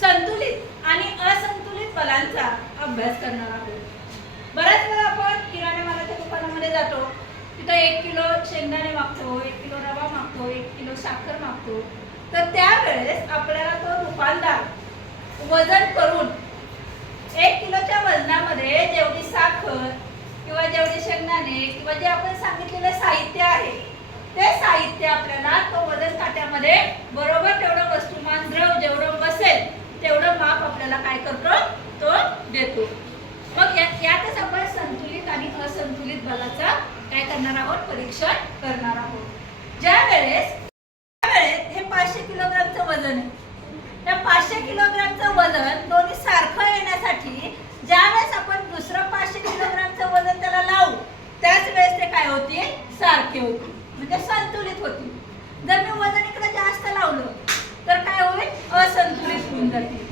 संतुलित आणि असंतुलित बलांचा अभ्यास करणार आहोत। बऱ्याच वेळा आपण किराणा मालाच्या दुकानामध्ये जातो, तिथं 1 किलो शेंगदाणे मागतो, 1 किलो रवा मागतो, 1 किलो साखर मागतो, तर त्यावेळेस आपल्याला तो दुकानदार वजन करून 1 किलोच्या वजनामध्ये जेवढी साखर किंवा जेवढे शेंगदाणे किंवा जे आपण सांगितलेलं साहित्य आहे ते साहित्य आपल्याला तो वजन काट्यामध्ये बरोबर तेवढं वस्तुमान द्रव जेवढं बसेल तेवढं माप आपल्याला काय करतो तो देतो। मग यातच आपण संतुलित आणि असंतुलित बलाचा काय करणार आहोत, परीक्षण करणार आहोत। ज्या वेळेस हे 500 किलोग्रामचं वजन आहे, त्या 500 किलोग्रामचं वजन दोन्ही सारखं येण्यासाठी ज्यावेळेस आपण दुसरं 500 किलोग्रामचं वजन त्याला लावू त्याच वेळेस ते काय होतील, सारखे होतील, म्हणजे संतुलित होतील। जर मी वजन इकडे जास्त लावलं तर काय होईल, असंतुलित होऊन जातील।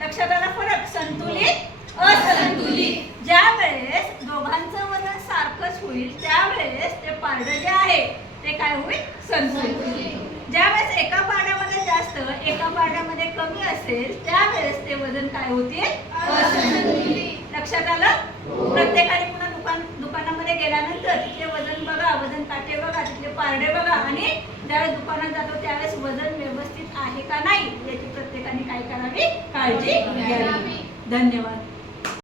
लक्षात आला फरक, संतुलित असंतुलित। ज्या वेळेस दोघांचं वजन सारखंच होईल त्यावेळेस ते पारडं जे आहे ते काय होईल, संतुलित होईल। ज्यावेळेस एका पारड्यामध्ये जास्त एका पारड्यामध्ये कमी असेल त्यावेळेस ते वजन काय होतील, असंतुलित। लक्षात आलं? प्रत्येकाने पुन्हा दुकानामध्ये गेल्यानंतर तिथले वजन बघा, वजन काटे बघा, तिथले पारडे बघा आणि ज्यावेळेस दुकानात जातो त्यावेळेस वजन व्यवस्थित आहे का नाही याची प्रत्येकाने काय करावी, काळजी घ्यावी। धन्यवाद।